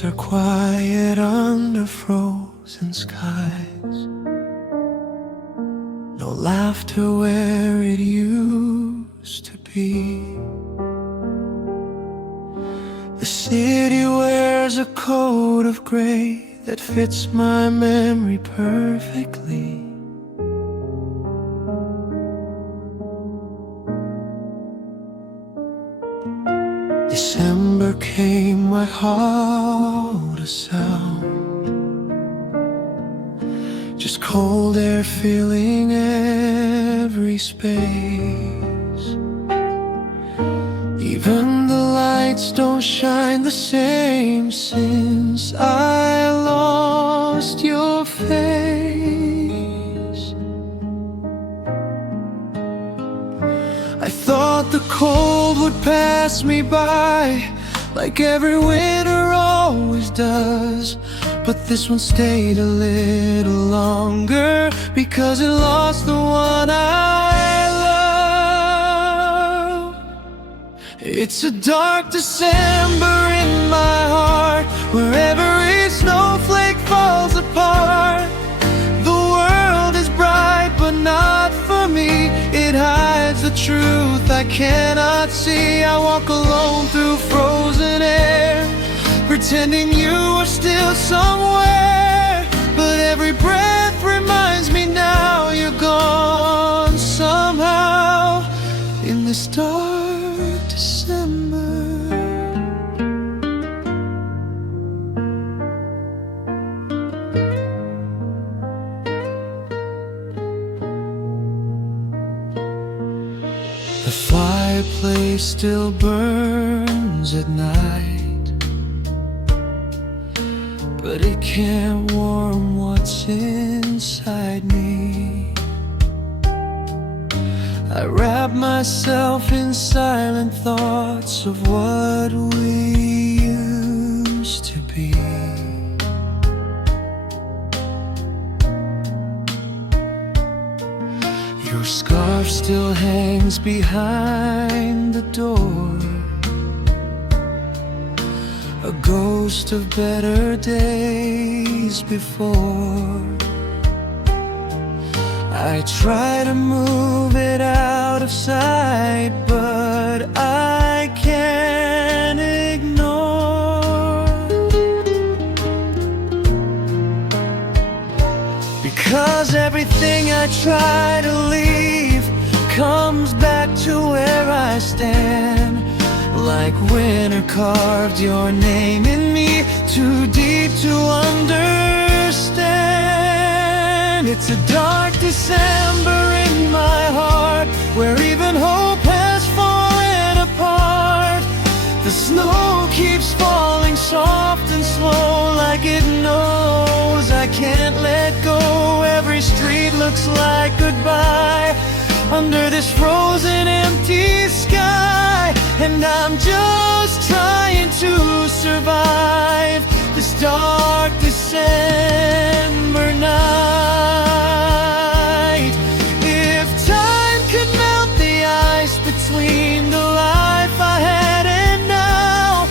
nights are quiet under frozen skies. No laughter where it used to be. The city wears a coat of gray that fits my memory perfectly. December came, my heart a sound, just cold air filling every space. Even the lights don't shine the same since I lost your face. I thought the cold would pass me by, like every winter always does. But this one stayed a little longer, because it lost the one I love. It's a dark December in my heart, where every snowflake falls apart. The world is bright, but not for me. It hides the truth I cannot see. I walk alone through frozen air, pretending you are still somewhere. But every breath reminds me now you're gone somehow in this dark December. The fireplace still burns at night, but it can't warm what's inside me. I wrap myself in silent thoughts of what we used to be. Your scarf still hangs behind the door, a ghost of better days before. I try to move it out of sight, but I can't ignore. Because everything I try to leave comes back to where I stand, like winter carved your name in me, too deep to understand. It's a dark December in my heart, where even hope has fallen apart. The snow keeps falling soft and slow, like it knows I can't let go. Every street looks like goodbye under this frozen empty sky, and I'm just trying to survive this dark December night. If time could melt the ice between the life I had and now,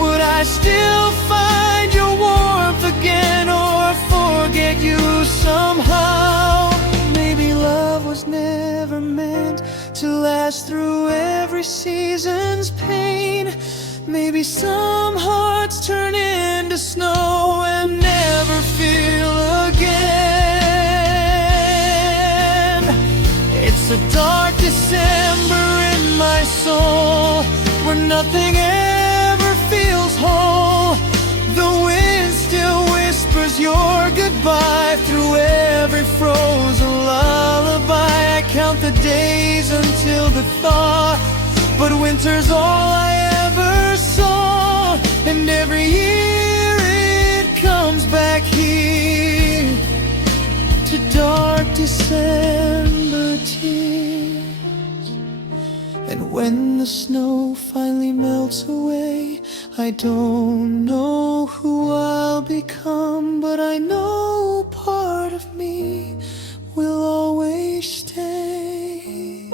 would I still find your warmth again, or forget you somehow? Maybe love was never meant to last through every season's pain. Maybe some hearts turn into snow and never feel again. It's a dark December in my soul, where nothing ever feels whole. The wind still whispers your goodbye through every frozen lullaby. I count the days until the thaw, but winter's all I ever saw. And every year it comes back here to dark December tears. And when the snow finally melts away, I don't know who I'll become, but I know part of me will always stay.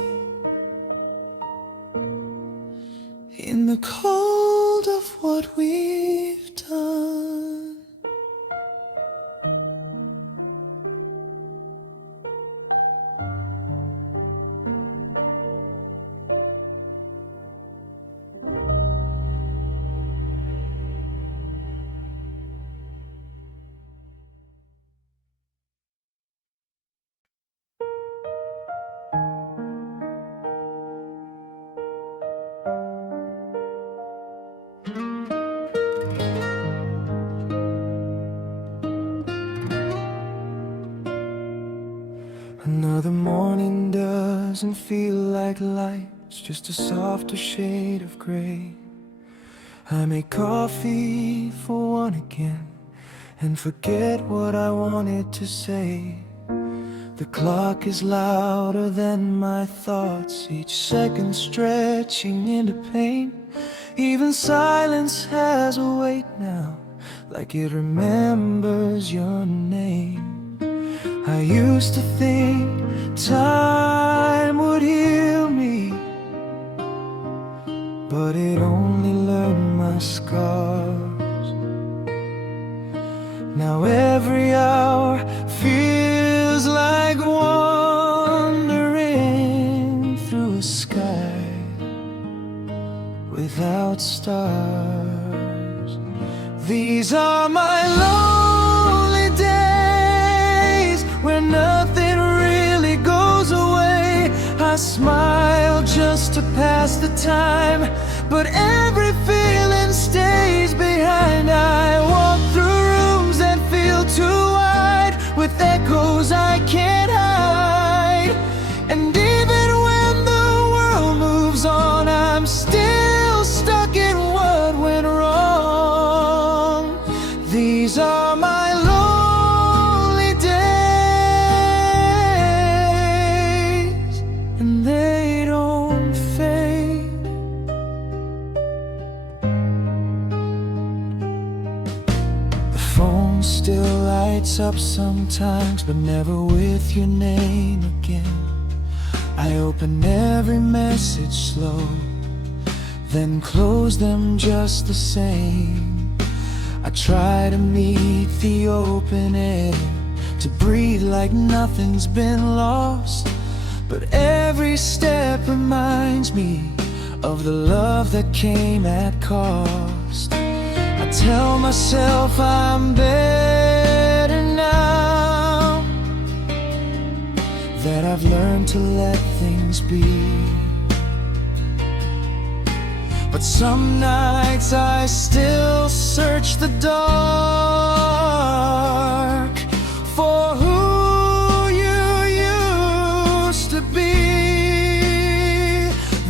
In the cold of what we've done. doesn't feel like light, it's just a softer shade of gray. I make coffee for one again and forget what I wanted to say. The clock is louder than my thoughts, each second stretching into pain. Even silence has a weight now, like it remembers your name. I used to think time would heal me, but it only learned my scars. Now every hour feels like wandering through a sky without stars. These are my lonely days, where nothing really goes away. I smile just to pass the time, but every feeling stays behind. I walk through rooms that feel too wide, with echoes I can't hide. And even when the world moves on, I'm still stuck in what went wrong. These are my lonely days, and they don't fade. The phone still lights up sometimes, but never with your name again. I open every message slow, then close them just the same. I try to meet the open air, to breathe like nothing's been lost, but every step reminds me of the love that came at cost. I tell myself I'm better now, that I've learned to let things be. But some nights I still search the dark for who you used to be.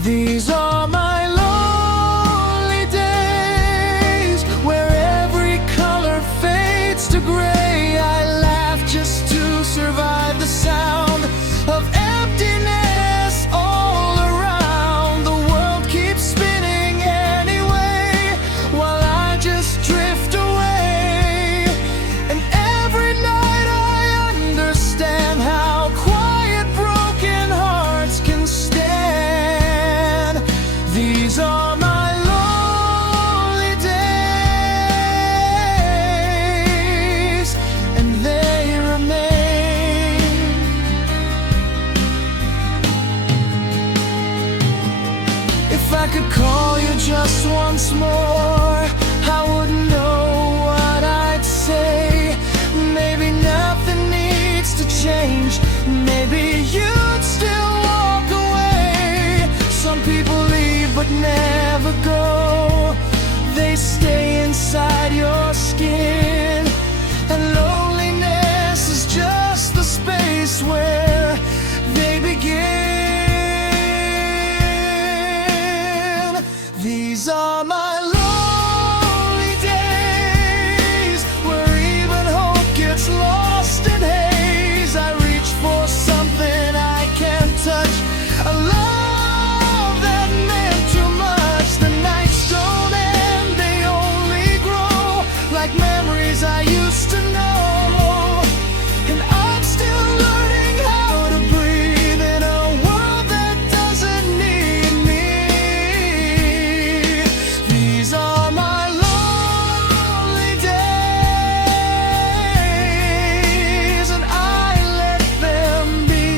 These are my lonely days, where every color fades to gray. I laugh just to survive the sound of emptiness all around. The world keeps spinning anyway, while I just drift away. And every night I understand how quiet broken hearts can stand. These are my lonely days, and they remain. If I could call you just once more, I wouldn't know what I'd say. Maybe nothing needs to change, maybe you'd still walk away. Some people leave but never go, they stay inside your skin. And loneliness is just the space where they begin. These are my lonely days, where even hope gets lost in haze. I reach for something I can't touch, a love that meant too much. The nights don't end, they only grow, like memories I used to know. And I'm still learning how to breathe in a world that doesn't need me. These are my lonely days, and I let them be.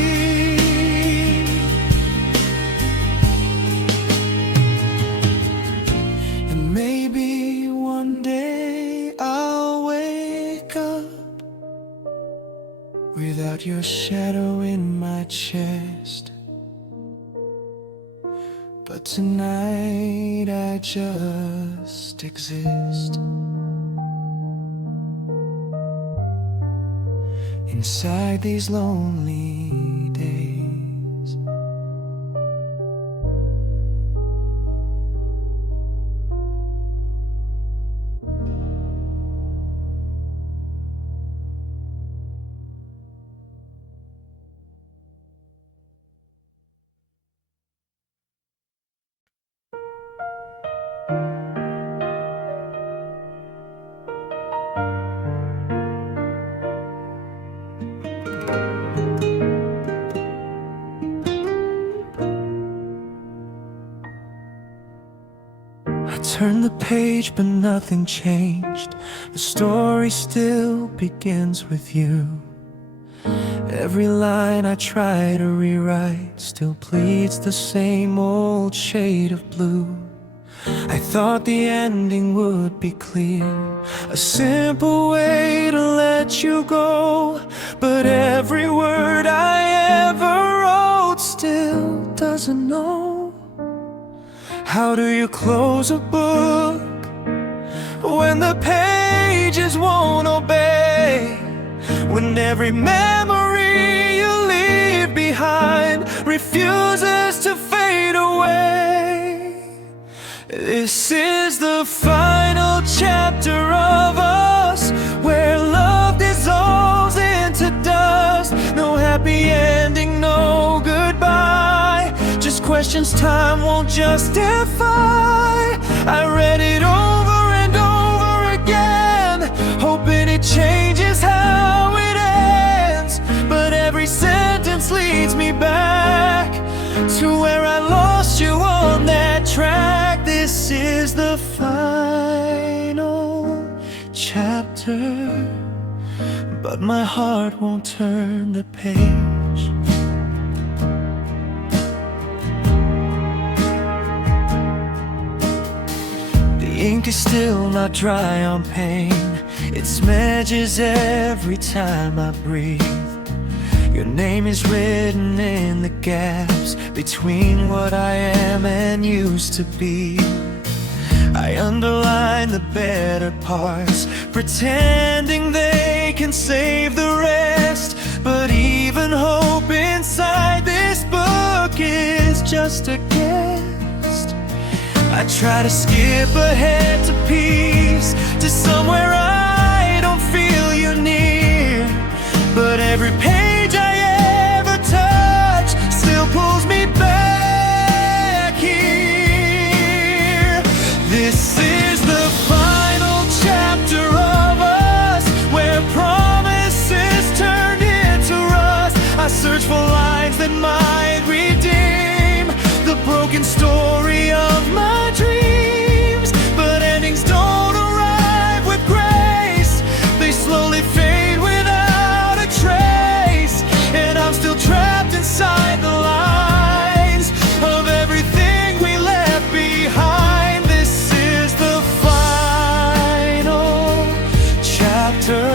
And maybe one day I'll wake up without your shadow in my chest. But tonight I just exist inside these lonely days. Turn the page, but nothing changed. The story still begins with you. Every line I try to rewrite still bleeds the same old shade of blue. I thought the ending would be clear, a simple way to let you go. But every word I ever wrote still doesn't know. How do you close a book when the pages won't obey? When every memory you leave behind refuses to fade away? This is the final chapter of us, where love dissolves into dust. No happy ending, no goodbye, just questions time won't justify. I read it over and over again, hoping it changes how it ends. But every sentence leads me back to where I lost you on that track. This is the final chapter, but my heart won't turn the page. The ink is still not dry on pain. It smudges every time I breathe. Your name is written in the gaps between what I am and used to be. I underline the better parts, pretending they can save the rest. But even hope inside this book is just a guess. I try to skip ahead to peace, to somewhere I don't feel you near. But every page I ever touch still pulls me back here. This is the final chapter of us, where promises turned into rust. I search for lines that might redeem the broken story of my dreams. But endings don't arrive with grace, they slowly fade without a trace. And I'm still trapped inside the lines of everything we left behind. This is the final chapter,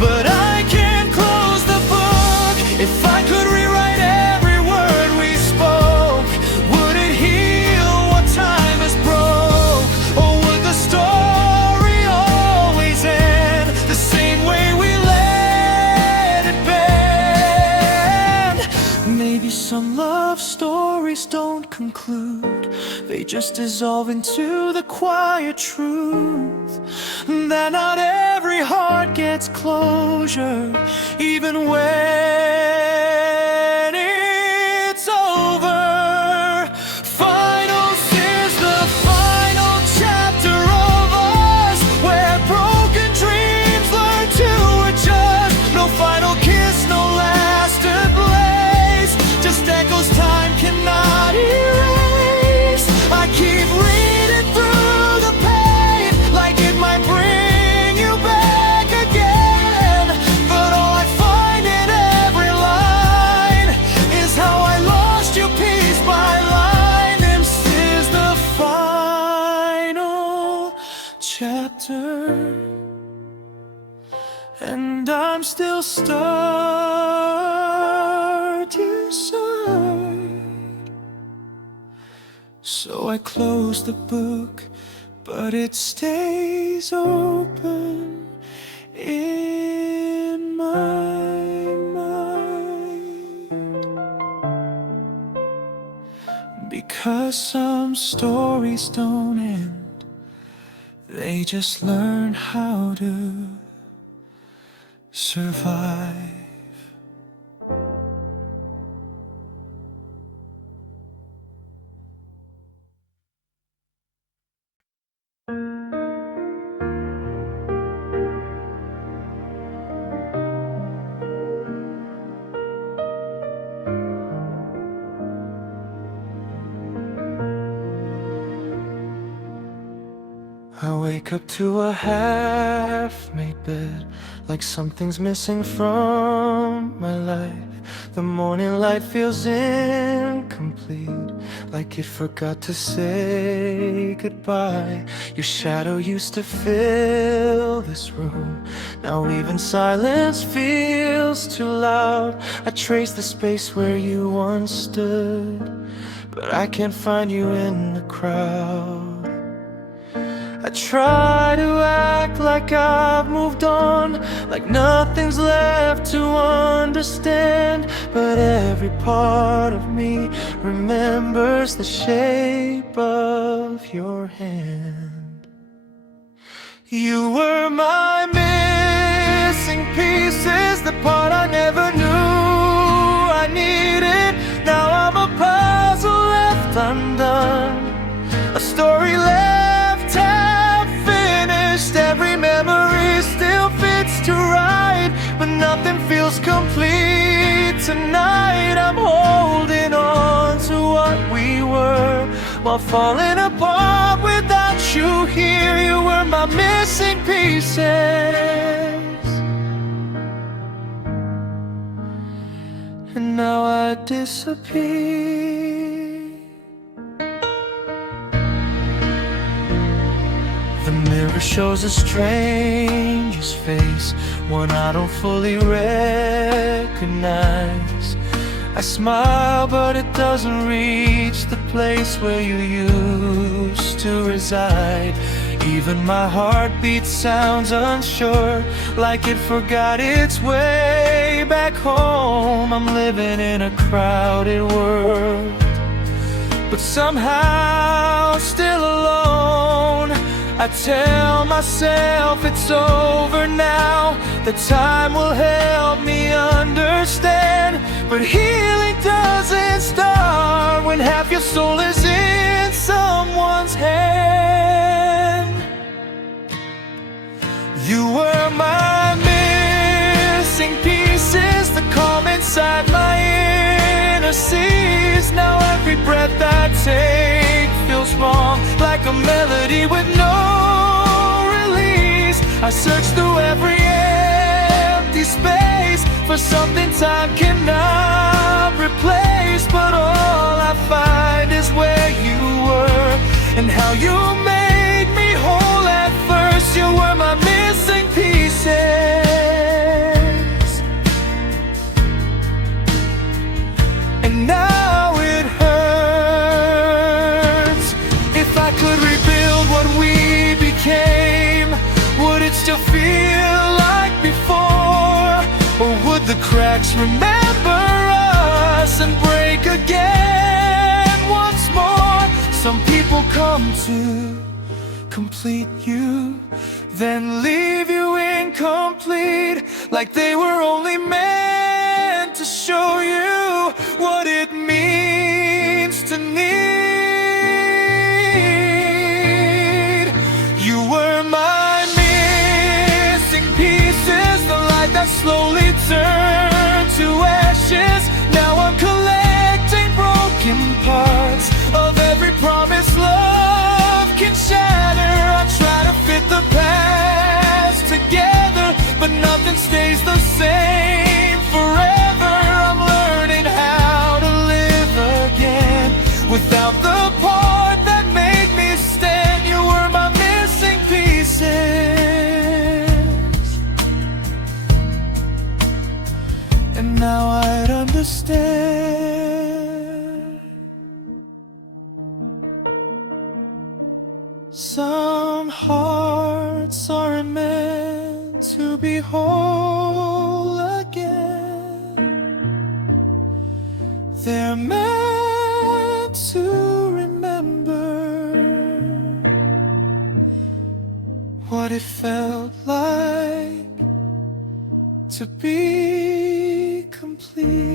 but I can't close the book. If I could rewrite every word we spoke, would it heal what time has broke? Or would the story always end the same way we let it bend? Maybe some love stories don't conclude, they just dissolve into the quiet truth that not every heart gets closure, even when it's over. Finals is the final chapter of us, where broken dreams learn to adjust. No final kiss, no lasted place, just echoes time cannot erase. I keep reading through the pain, like it might bring you back again. But all I find in every line is how I lost you piece by line. This is the final chapter, and I'm still stuck inside. So I close the book, but it stays open in my mind. Because some stories don't end, they just learn how to survive. wake up to a half-made bed, like something's missing from my life. The morning light feels incomplete, like it forgot to say goodbye. Your shadow used to fill this room, now even silence feels too loud. I trace the space where you once stood, but I can't find you in the crowd. I try to act like I've moved on, like nothing's left to understand, but every part of me remembers the shape of your hand. You were my missing pieces, the part I never knew I needed. Now I'm a puzzle left undone, a story left half finished. Every memory still fits to write, but nothing feels complete tonight. I'm holding on to what we were, while falling apart without you here. You were my missing pieces, and now I disappear. The mirror shows a stranger's face, one I don't fully recognize. I smile, but it doesn't reach the place where you used to reside. Even my heartbeat sounds unsure, like it forgot its way back home. I'm living in a crowded world, but somehow still alone. I tell myself it's over now, that time will help me understand. But healing doesn't start when half your soul is in someone's hand. You were my missing pieces, the calm inside my inner seas. Now every breath I take feels wrong, like a melody with no release. I search through every empty space for something time cannot replace, but all I find is where you were and how you made me whole at first. You were my missing pieces, and now it hurts. If I could rebuild what we became, would it still feel like before? Or would the cracks remember us and break again once more? Some people come to complete you, then leave you incomplete, like they were only meant to show you what it means to need. You were my missing pieces, the light that slowly turned to ashes. Now I'm collecting broken parts of every promise love can shatter. I try to fit the past together, but nothing stays the same forever. I'm learning how to live again without the part that made me stand. You were my missing pieces, and now I'd understand. Some hearts aren't meant to be whole again. They're meant to remember what it felt like to be complete.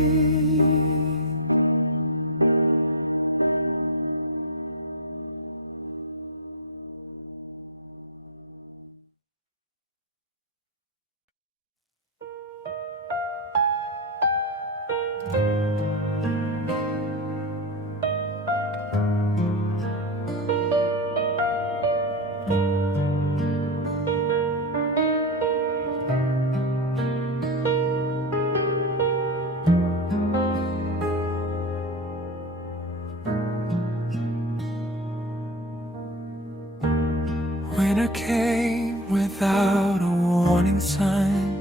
came without a warning sign.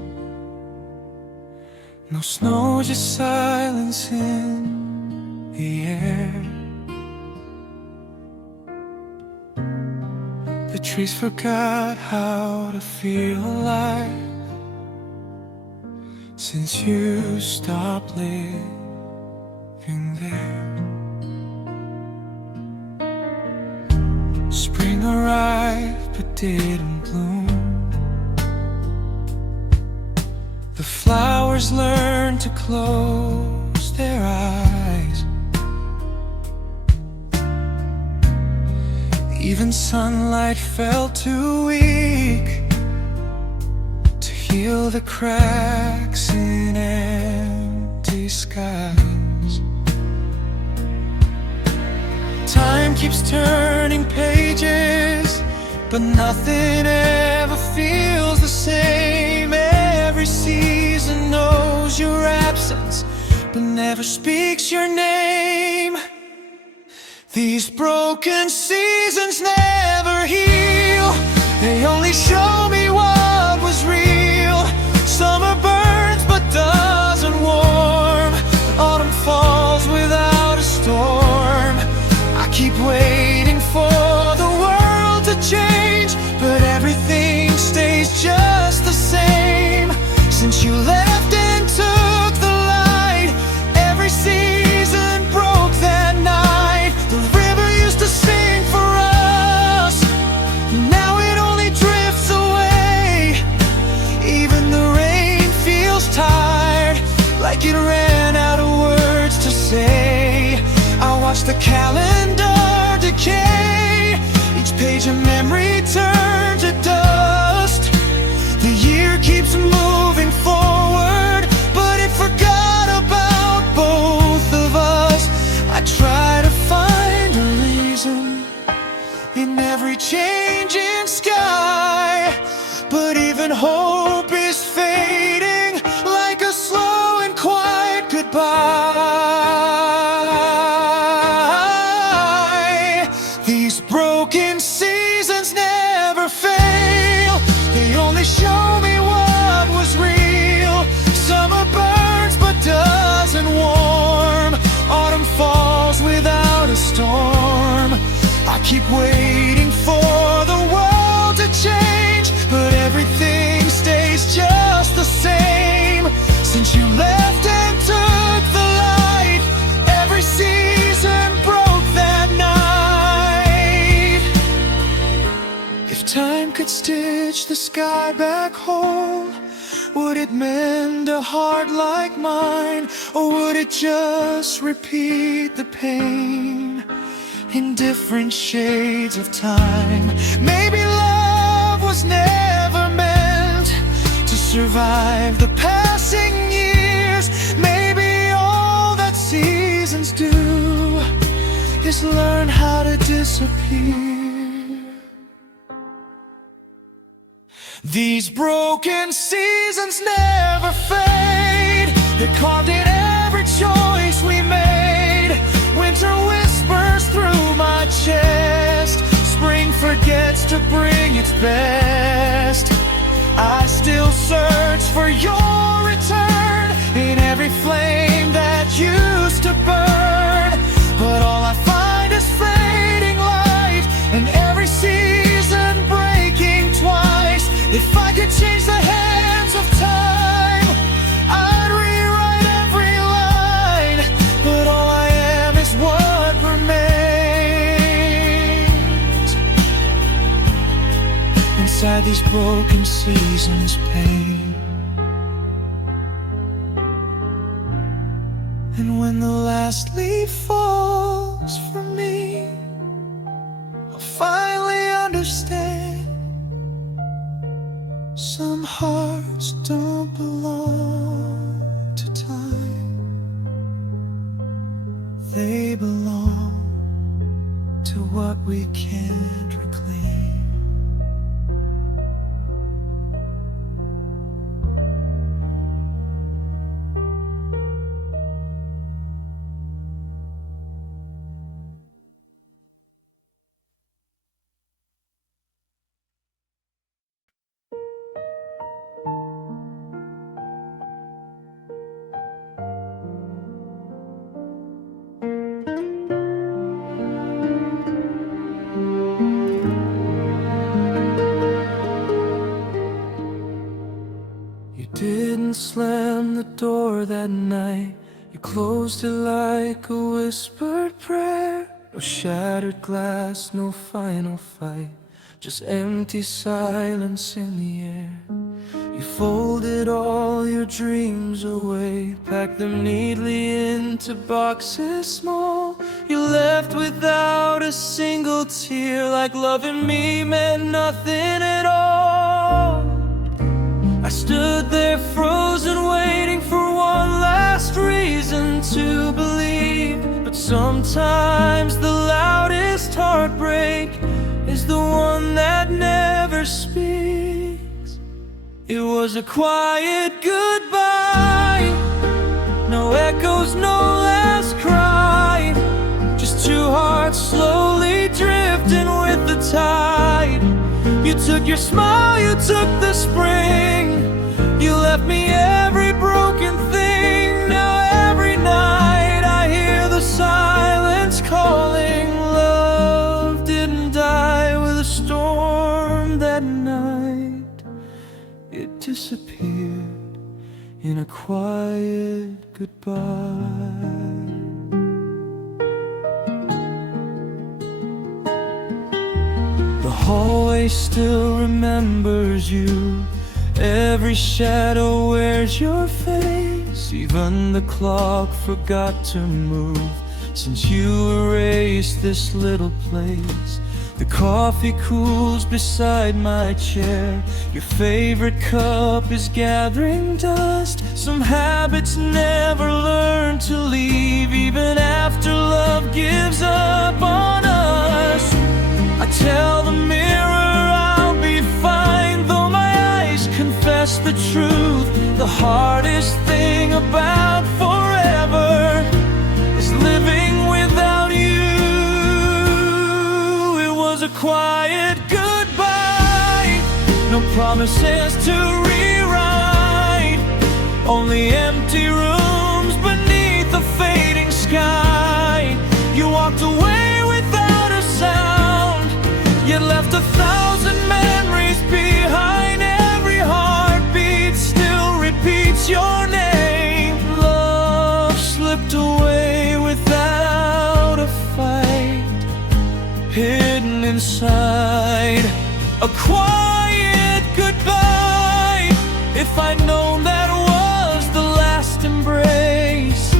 No snow, just silence in the air. The trees forgot how to feel alive since you stopped living there. Spring arrived but didn't bloom. The flowers learned to close their eyes. Even sunlight felt too weak to heal the cracks in empty skies. Time keeps turning pages, but nothing ever feels the same. Every season knows your absence, but never speaks your name. These broken seasons never heal. They only show me what was real. Summer burns but doesn't warm. Autumn falls without a storm. I keep waiting for the world to change, but everything stays just the same. Since you left and took the light, every season broke that night. The river used to sing for us, now it only drifts away. Even the rain feels tired, like it ran out of words to say. I watch the calendar decay, each page a memory turned to dust. The year keeps moving forward, but it forgot about both of us. I try to find a reason in every changing sky, but even hope is fading like a slow and quiet goodbye. These broken seasons never fail. They only show me what was real. Summer burns but doesn't warm. Autumn falls without a storm. I keep waiting for the world to change, but everything stays just the same. Since you left and took the light, every season broke that night. If time could stitch the sky back whole, would it mend a heart like mine? Or would it just repeat the pain in different shades of time? Maybe love was never meant to survive the passing years. Maybe all that seasons do is learn how to disappear. These broken seasons never fade. They're carved in every choice we made. Winter whispers through my chest. Spring forgets to bring its best. I still search for your return in every flame that used to burn. But all I find is fading light, and every season breaking twice. If I could change the hands of time, I'd rewrite every line. But all I am is what remains inside these broken seasons' pain. And when the last leaf falls for me, I'll finally understand. Some hearts don't belong to time. They belong to what we can't reclaim. and slammed the door that night. You closed it like a whispered prayer. No shattered glass, no final fight, just empty silence in the air. You folded all your dreams away, packed them neatly into boxes small. You left without a single tear, like loving me meant nothing at all. I stood there frozen, waiting for one last reason to believe. But sometimes the loudest heartbreak is the one that never speaks. It was a quiet goodbye, no echoes, no last cry, just two hearts slowly drifting with the tide. You took your smile, you took the spring, you left me every broken thing. Now every night I hear the silence calling. Love didn't die with a storm that night. It disappeared in a quiet goodbye. The hallway still remembers you. Every shadow wears your face. Even the clock forgot to move since you erased this little place. The coffee cools beside my chair. Your favorite cup is gathering dust. Some habits never learn to leave, even after love gives up on us. I tell the mirror I'll be fine, though my eyes confess the truth. The hardest thing about forever is living without you. It was a quiet goodbye, no promises to rewrite, only empty rooms beneath a fading sky. You walked away without a sound, yet left 1,000 memories behind. Every heartbeat still repeats your name. Love slipped away without a fight, hidden inside a quiet goodbye. If I'd known that was the last embrace,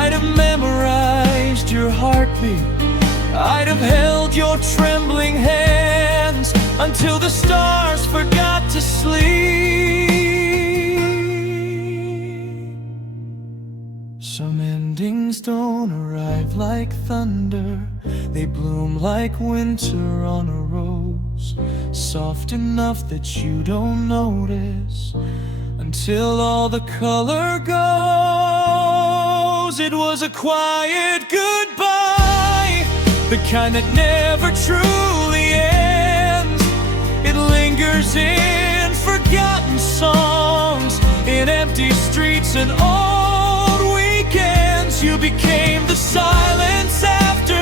I'd have memorized your heartbeat, I'd have held your trembling hands until the stars forgot to sleep. Some endings don't arrive like thunder, they bloom like winter on a rose, soft enough that you don't notice until all the color goes. It was a quiet goodbye, the kind that never truly ends. It lingers in forgotten songs, in empty streets and old weekends. You became the silence after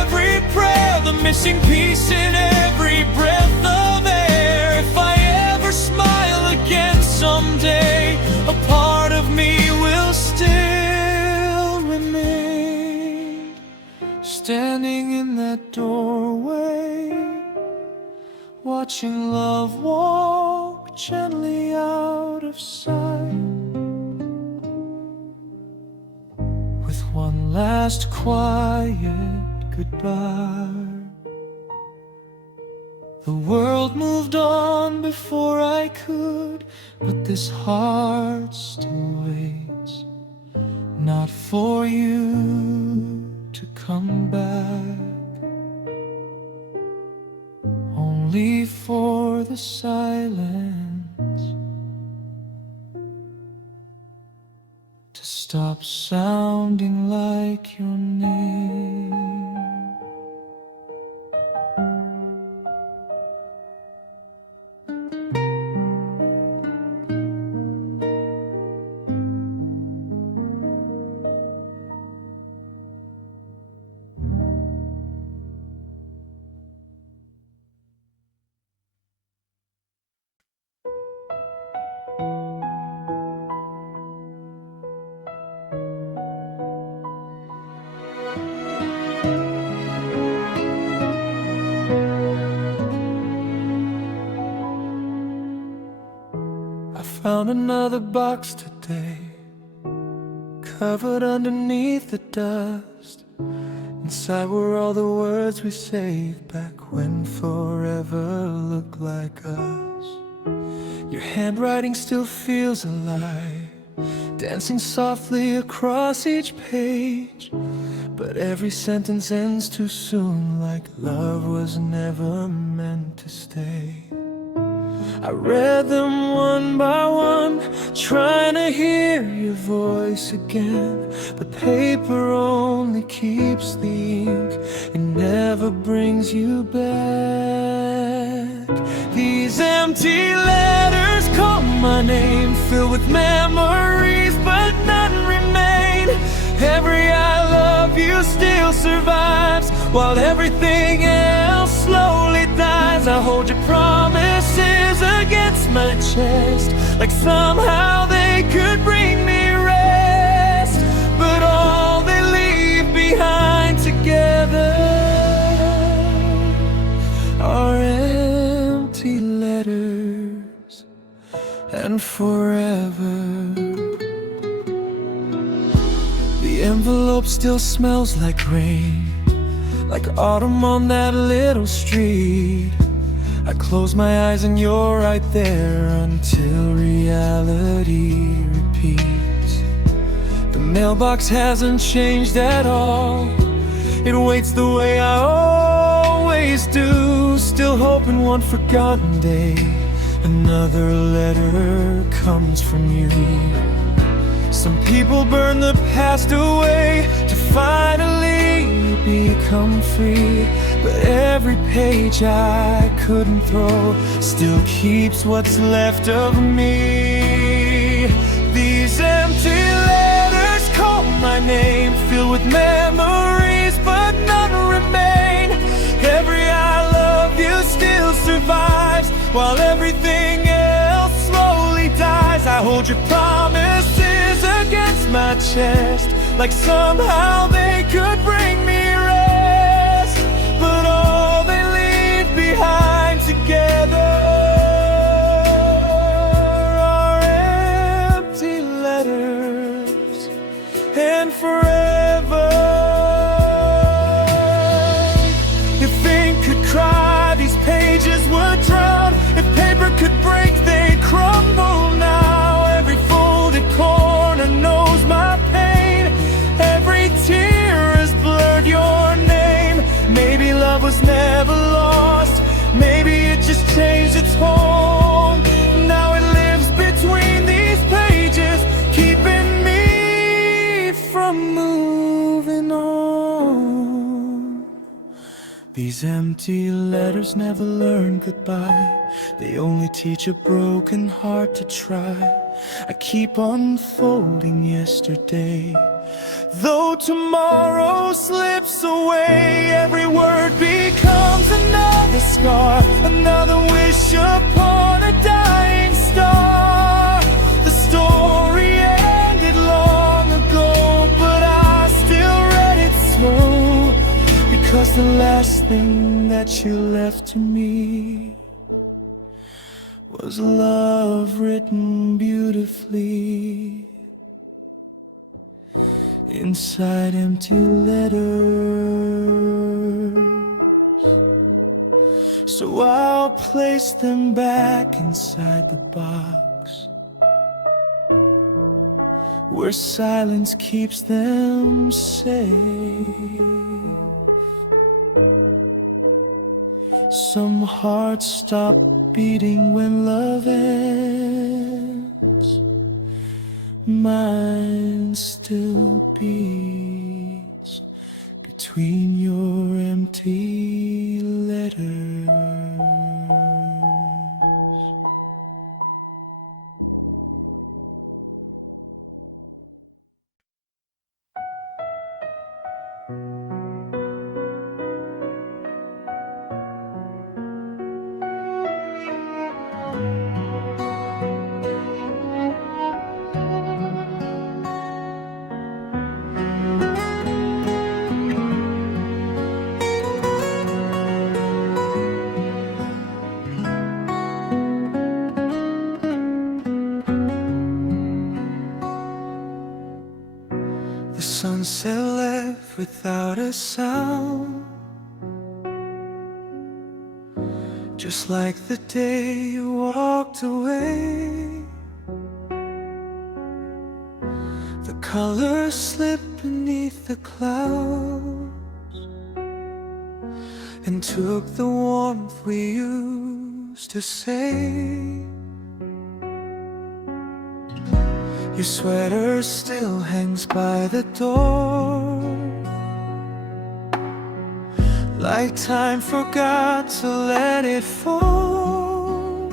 every prayer, the missing piece in every breath of air. If I ever smile again someday, a part of me will still remain, standing in that doorway, watching love walk gently out of sight, with one last quiet goodbye. The world moved on before I could, but this heart still waits, not for you to come back, only for the silence to stop sounding like your name. Found another box today, covered underneath the dust. Inside were all the words we saved back when forever looked like us. Your handwriting still feels alive, dancing softly across each page. But every sentence ends too soon, like love was never meant to stay. I read them one by one, trying to hear your voice again. But paper only keeps the ink, it never brings you back. These empty letters call my name, filled with memories, but none remain. Every I love you still survives, while everything else slowly dies. I hold your promises against my chest, like somehow they could bring me rest. But all they leave behind together are empty letters and forever. The envelope still smells like rain, like autumn on that little street. I close my eyes and you're right there until reality repeats. The mailbox hasn't changed at all, it waits the way I always do. Still hoping one forgotten day another letter comes from you. Some people burn the past away to finally become free. But every page I couldn't throw still keeps what's left of me. These empty letters call my name, filled with memories, but none remain. Every I love you still survives, while everything else slowly dies. I hold your promises against my chest, like somehow they could bring me rest. But all they leave behind together are empty letters and forever. If ink could cry, these pages would drown. If paper could break, they'd crumble now. Every folded corner knows my pain, every tear has blurred your name. Maybe love was never lost, maybe it just changed its home. Now it lives between these pages, keeping me from moving on. These empty letters never learn goodbye, they only teach a broken heart to try. I keep unfolding yesterday, though tomorrow slips away. Every word becomes another scar, another wish upon a dying star. The story ended long ago, but I still read it slow, because the last thing that you left to me was love written beautifully inside empty letters. So I'll place them back inside the box, where silence keeps them safe. Some hearts stop beating when love ends, mine still beats between your empty letters. sunset left without a sound, just like the day you walked away. The colors slip beneath the clouds and took the warmth we used to say. Your sweater still hangs by the door, like time forgot to let it fall.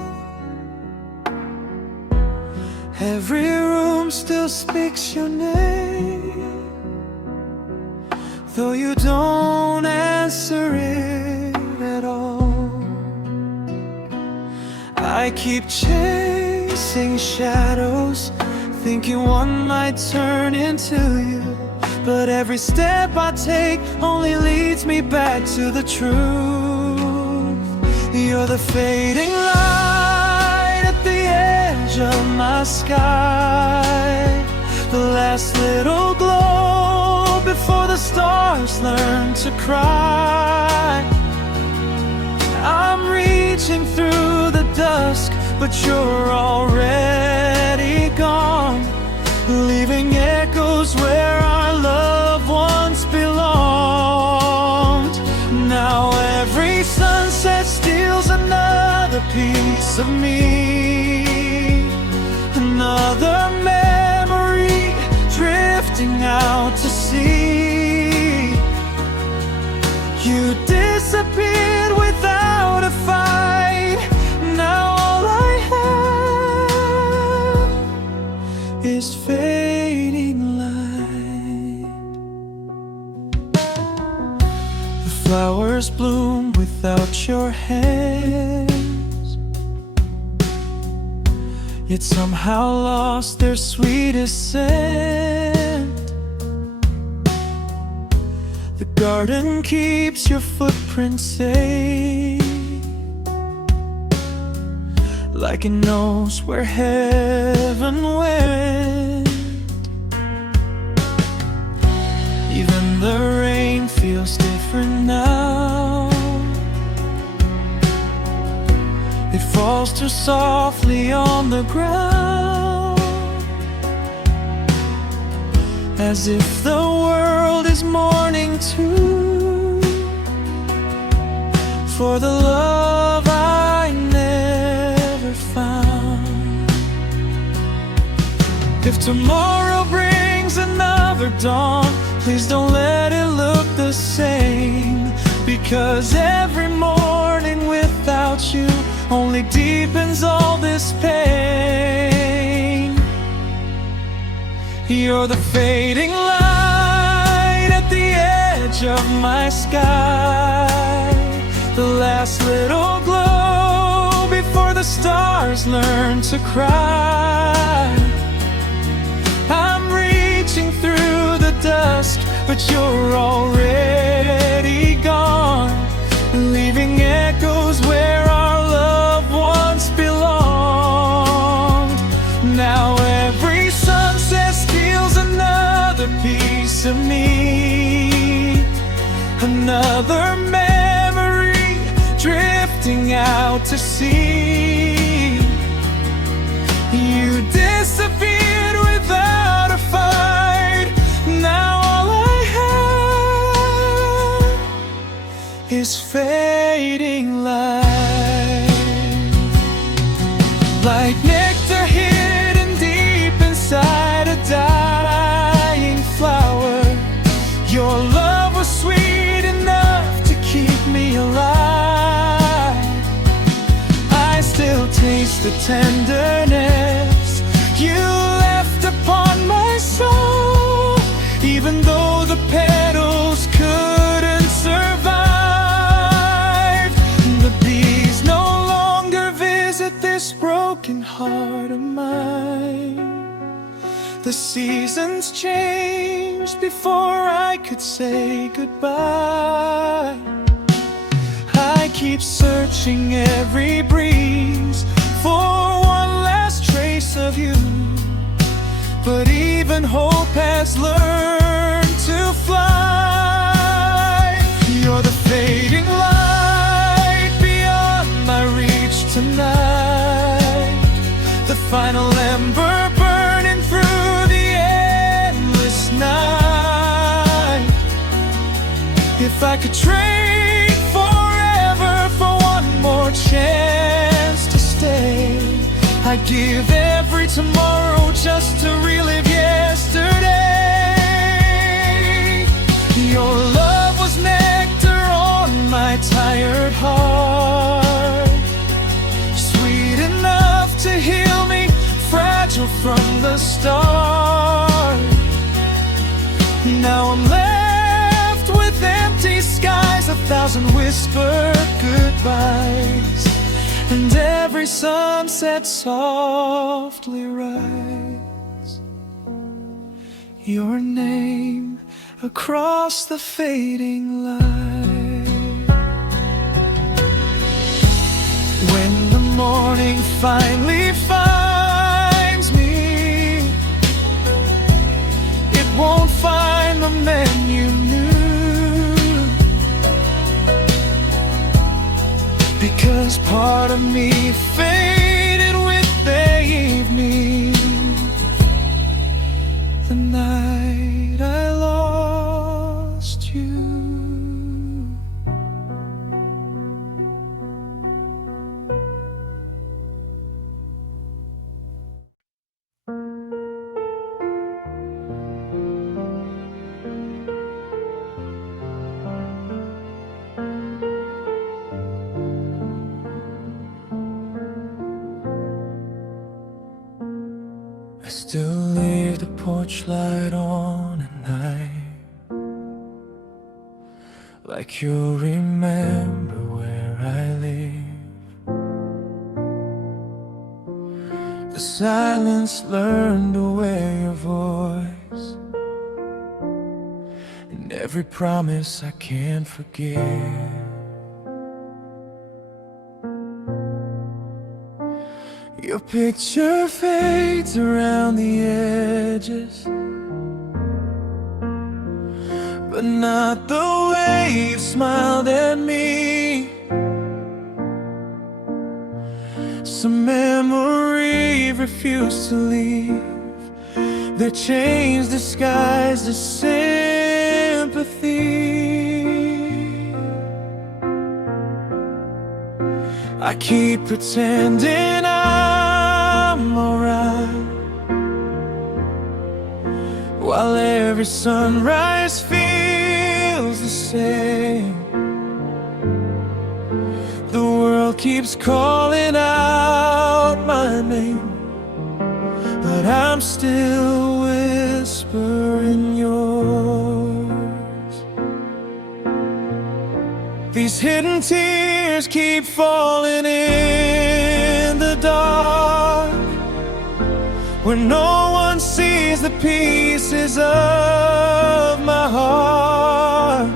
Every room still speaks your name, though you don't answer it at all. I keep chasing shadows, thinking one might turn into you, but every step I take only leads me back to the truth. You're the fading light at the edge of my sky, the last little glow before the stars learn to cry. I'm reaching through the dusk, but you're already gone, leaving echoes where our love once belonged. Now every sunset steals another piece of me, another memory drifting out to sea. You disappeared without a fight. Now all I have is fading light. The flowers bloom without your hands, yet somehow lost their sweetest scent. The garden keeps your footprints safe, like it knows where heaven went. Even the rain feels different now. It falls too softly on the ground, as if the world is mourning too, for the love I never found. If tomorrow brings another dawn, please don't let it look the same, because every morning without you only deepens all this pain. You're the fading light at the edge of my sky, the last little glow before the stars learn to cry. I'm reaching through the dusk, but you're already gone, leaving echoes where our love once belonged. Now every sunset steals another piece of me, another memory drifting out to sea. You disappeared without a fight. Now all I have is fading light, like nectar hidden deep inside a dying flower. Your love was sweet enough to keep me alive. I still taste the tenderness you left upon my soul, even though the petals couldn't survive. The bees no longer visit this broken heart of mine. The seasons changed before I could say goodbye. I keep searching every breeze for one last trace of you, but even hope has learned final ember burning through the endless night. If I could trade forever for one more chance to stay, I'd give every tomorrow just to relive yesterday. Your love was nectar on my tired heart, sweet enough to heal me, fragile from the start. Now I'm left with empty skies, 1,000 whispered goodbyes, and every sunset softly writes your name across the fading light. When the morning finally finds me, it won't find the man you knew, because part of me faded with the evening, the night I lost you. I still leave the porch light on at night, like you'll remember where I live. The silence learned to wear your voice, and every promise I can't forget. Your picture fades around the edges, but not the way you smiled at me. Some memory refused to leave, their chains disguised as sympathy. I keep pretending I'm alright, while every sunrise feels the same. The world keeps calling out my name, but I'm still whispering yours. These hidden tears keep falling in the dark, where no one sees the pieces of my heart.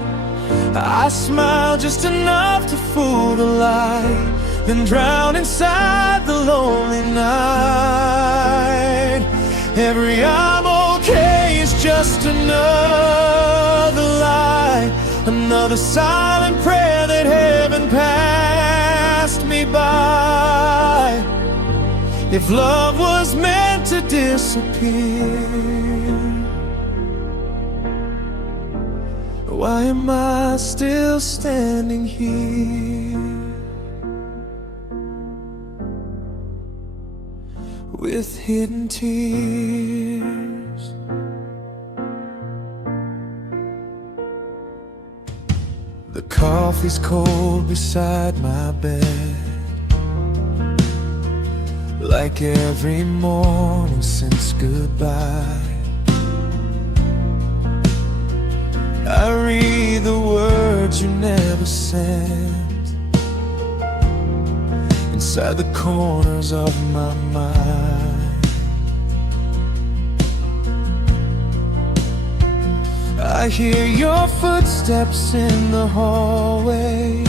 I smile just enough to fool the light, then drown inside the lonely night. Every I'm okay is just another lie, another silent prayer that heaven passed me by. If love was meant to disappear, why am I still standing here with hidden tears? The coffee's cold beside my bed, like every morning since goodbye. I read the words you never sent inside the corners of my mind. I hear your footsteps in the hallway,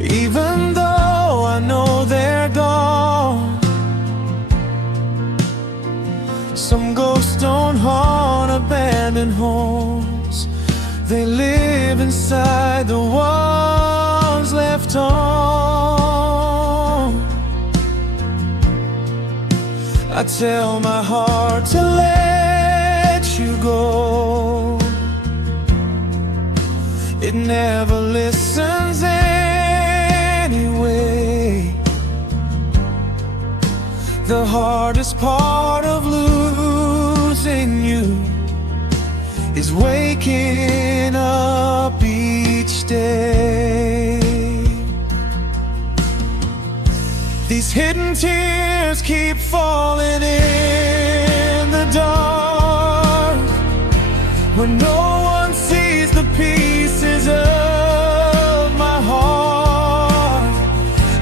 even though I know they're gone. Some ghosts don't haunt abandoned homes, they live inside the ones left on. I tell my heart to let you go. It never listens anyway. The hardest part of losing you is waking up each day. These hidden tears keep falling in the dark, when no one sees the pieces of my heart.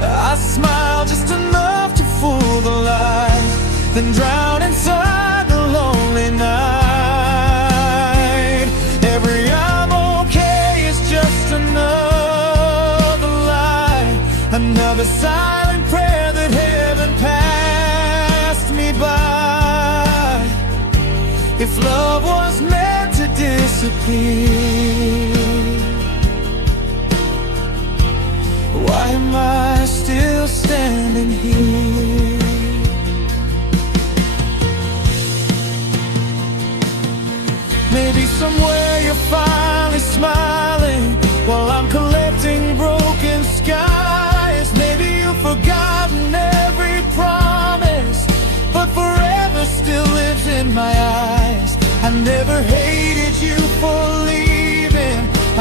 I smile just enough to fool the light, then drown inside the lonely night. Every "I'm okay" is just another lie, another silent prayer that heaven passed me by. If love was meant to disappear, why am I still standing here? Maybe somewhere you're finally smiling while I'm collecting broken skies. Maybe you've forgotten every promise, but forever still lives in my eyes. I never hated you for leaving,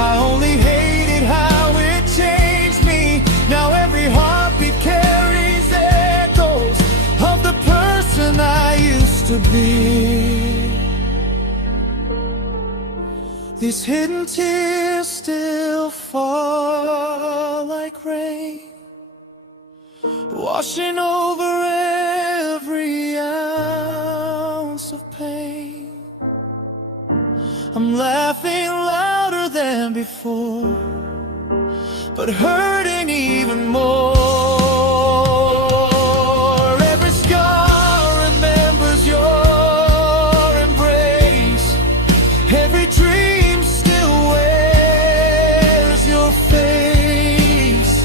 I only hated how it changed me. Now every heartbeat carries echoes of the person I used to be. These hidden tears still fall like rain, washing over every ounce of pain. I'm laughing louder than before, but hurting even more. Every scar remembers your embrace, every dream still wears your face.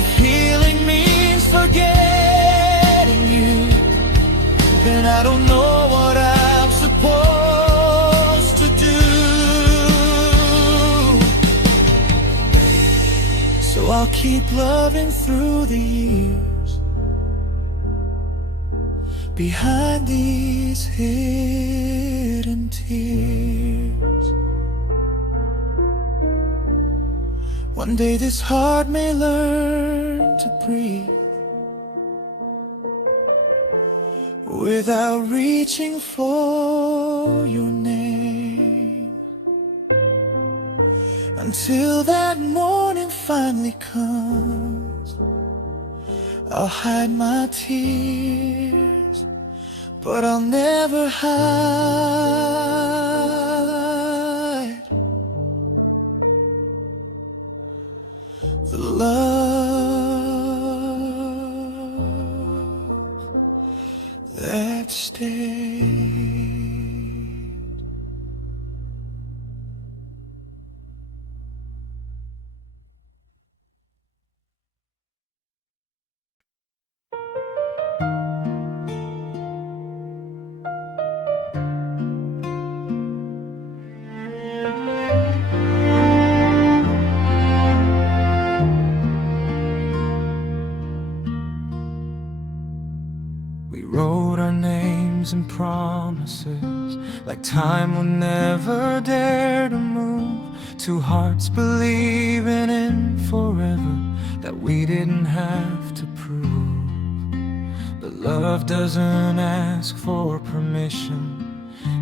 If healing means forgetting you, then I don't know what I'm supposed to do. So I'll keep loving through the years, behind these hidden tears. One day this heart may learn to breathe without reaching for your name. Until that morning finally comes, I'll hide my tears, but I'll never hide the love that stays. We wrote our names and promises like time will never dare to move. Two hearts believing in forever that we didn't have to prove. But love doesn't ask for permission,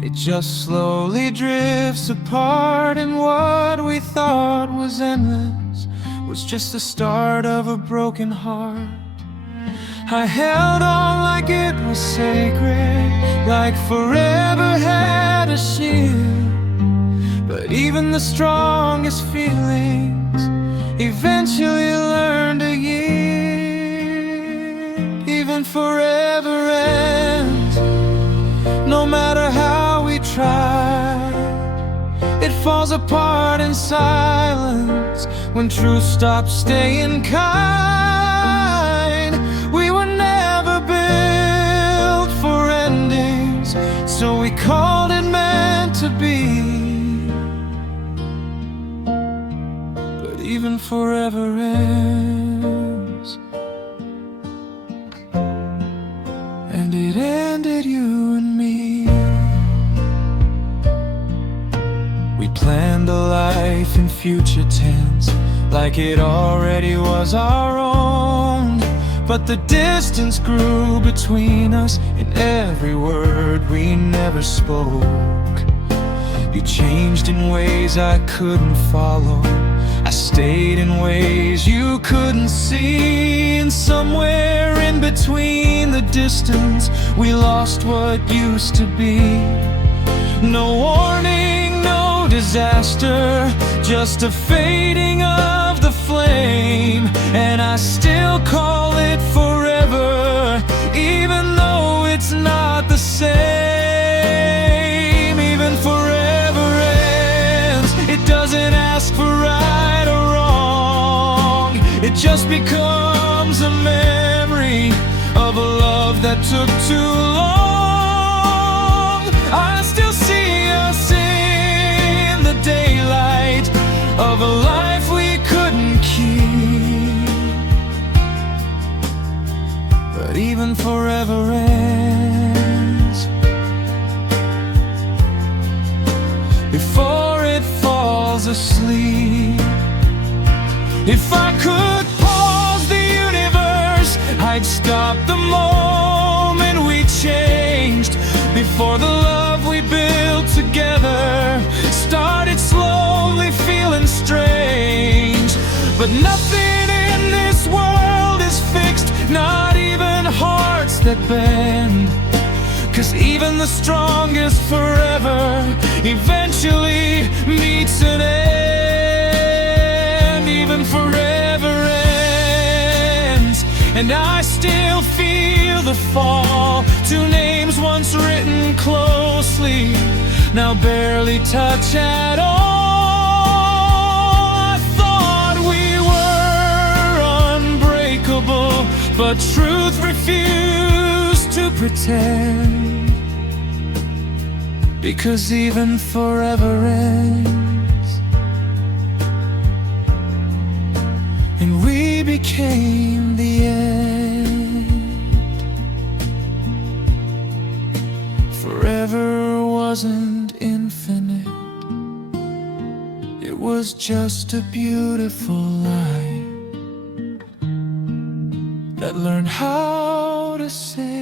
it just slowly drifts apart. And what we thought was endless was just the start of a broken heart. I held on like it was sacred, like forever had a shield. But even the strongest feelings eventually learn to yield. Even forever ends, no matter how we try. It falls apart in silence when truth stops staying kind. We were never built forever ends. And it ended you and me. We planned a life in future tense, like it already was our own. But the distance grew between us in every word we never spoke. You changed in ways I couldn't follow. I stayed in ways you couldn't see. And somewhere in between the distance, we lost what used to be. No warning, no disaster, just a fading of the flame. And I still call it forever, even though it's not the same. Even forever ends. It doesn't ask for right or wrong. It just becomes a memory of a love that took too long. I still see us in the daylight of a life we couldn't keep. But even forever ends before it falls asleep. If I could pause the universe, I'd stop the moment we changed. Before the love we built together started slowly feeling strange. But nothing in this world is fixed, not even hearts that bend. 'Cause even the strongest forever eventually meets an end. Even forever ends. And I still feel the fall. Two names once written closely, now barely touch at all. I thought we were unbreakable, but truth refused to pretend. Because even forever ends. And we became the end. Forever wasn't infinite. It was just a beautiful lie that learned how to say